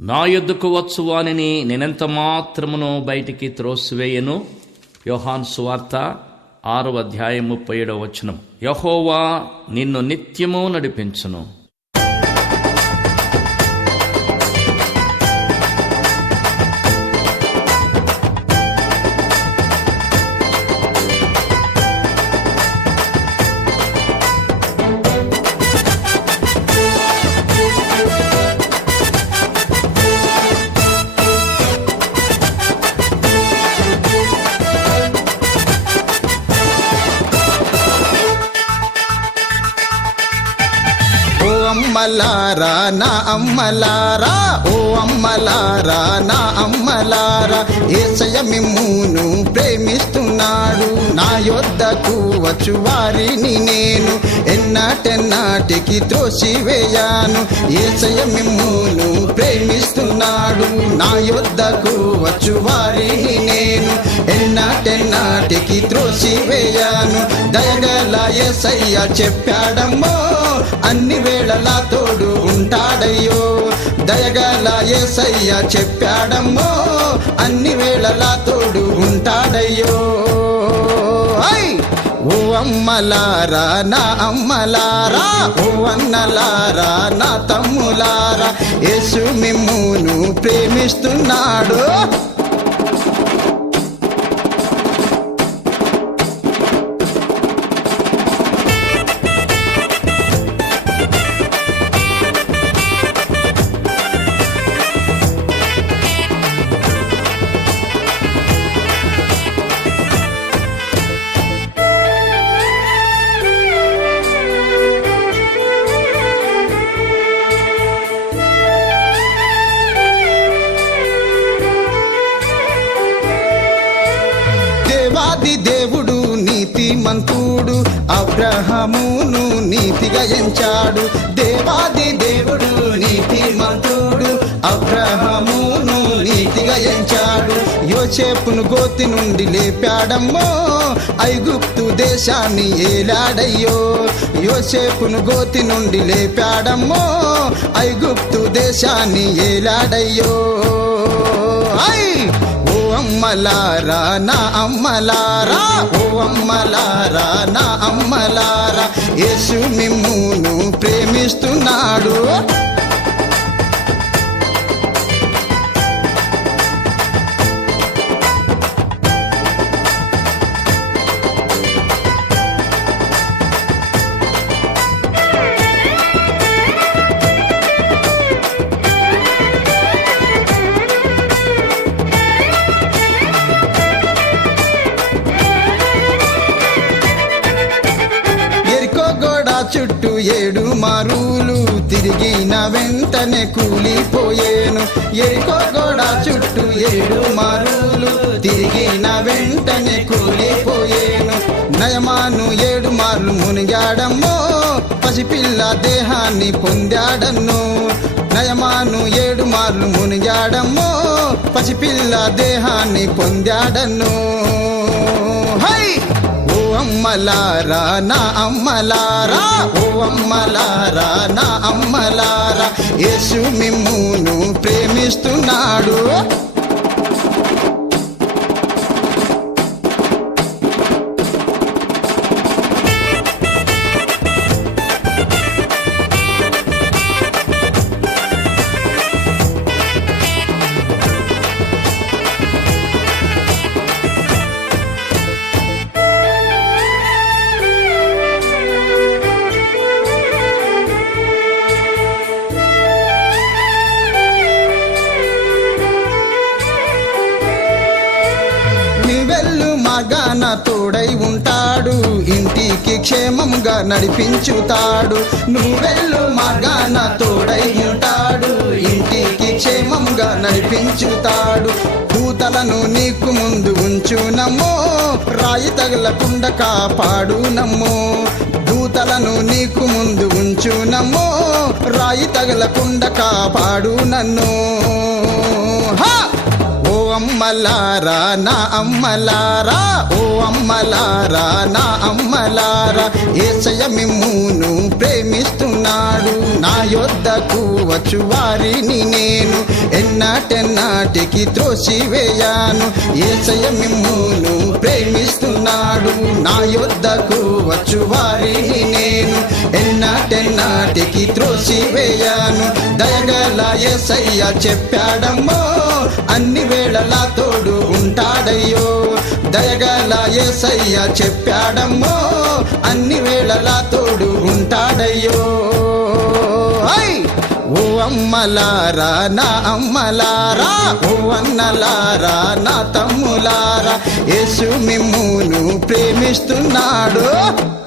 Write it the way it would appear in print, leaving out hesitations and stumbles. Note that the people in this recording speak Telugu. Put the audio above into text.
నా యొద్దకు వచ్చు వానిని నేనెంత మాత్రమును బయటికి త్రోసివేయను. యోహాను సువార్త 6:37 యెహోవా నిన్ను నిత్యము నడిపించును. అమ్మలారా నా అమ్మలారా, ఓ అమ్మలారా నా అమ్మలారా, యేసయ్య మిమ్మును ప్రేమిస్తున్నాడు. నా యొద్దకు వచ్చు వారిని నేను ఎన్నటెన్నటికి త్రోసివేయాను. యేసయ్య మిమ్మును ప్రేమిస్తున్నాడు. నా యొద్దకు వచ్చు వారిని నేను ఎన్నటెన్నటికి త్రోసివేయాను. దయగల యేసయ్య చెప్పాడమ్మో, అన్ని వేళలా తోడు ఉంటాడయ్యో. దయగల యేసయ్య చెప్పాడమ్మో, అన్ని వేళలా తోడు ఉంటాడయ్యో. ఓ అమ్మలారా నా అమ్మలారా, ఓ అన్నలారా నా తమ్ములారా, యేసు మిమ్మును ప్రేమిస్తున్నాడు. దేవుడు నీతిమంతుడు, అబ్రహామును నీతిగా ఎంచాడు. దేవాది దేవుడు నీతిమంతుడు, అబ్రహామును నీతిగా ఎంచాడు. యోసేపును గోతి నుండి లేపాడమ్మో, ఐగుప్తు దేశాన్ని ఏలాడయ్యో. యోసేపును గోతి నుండి లేపాడమ్మో, ఐగుప్తు దేశాన్ని ఏలాడయ్యో. ఓ అమ్మలారా నా అమ్మలారా, ఓ అమ్మలారా నా అమ్మలారా, యేసు మిమ్మును ప్రేమిస్తున్నాడు. చుట్టూ 7 మారులు తిరిగిన వెంటనే కూలిపోయేను. ఎరికో గోడ చుట్టూ 7 మారులు తిరిగిన వెంటనే కూలిపోయేను. నయమాను 7 మార్లు మునిగాడమ్మో, పసిపిల్ల దేహాన్ని పొందాడన్ను. నయమాను 7 మార్లు మునిగాడమ్మో, పసిపిల్ల దేహాన్ని పొందాడన్ను. ఓ అమ్మలారా నా అమ్మలారా, ఓ అమ్మలారా నా అమ్మలారా, యేసు మిమ్మును ప్రేమిస్తున్నాడు. మార్గాన తోడై ఉంటాడు, ఇంటికి క్షేమంగా నడిపించుతాడు. నువ్వెళ్ళు మార్గాన తోడై ఉంటాడు, ఇంటికి క్షేమంగా నడిపించుతాడు. దూతలను నీకు ముందు ఉంచునమ్మో, రాయి తగలకుండా కాపాడునమ్మో. దూతలను నీకు ముందు ఉంచునమ్మో, రాయి తగలకుండా కాపాడు నన్ను. ఓ అమ్మలారా నా అమ్మలారా, ఓ అమ్మలారా నా అమ్మలారా, యేసయ్య మిమ్మును ప్రేమిస్తున్నాడు. నా యొద్దకు వచ్చు వారిని నేను ఎన్నాటెన్నాటికి త్రోసివేయాను. యేసయ్య మిమ్మును ప్రేమిస్తున్నాడు. నా యొద్దకు వచ్చు వారిని నేను ఎన్నాటెన్నాటికి త్రోసివేయాను. దయగల యేసయ్య చెప్పాడమ్మో, అన్ని వేళలా తోడు ఉంటాడయ్యో. దయగల యేసయ్య చెప్పాడమ్మో, అన్ని వేళలా తోడు ఉంటాడయ్యో. ఓ అమ్మలారా నా అమ్మలారా, ఓ అన్నలారా నా తమ్ములారా, యేసు మిమ్మును ప్రేమిస్తున్నాడు.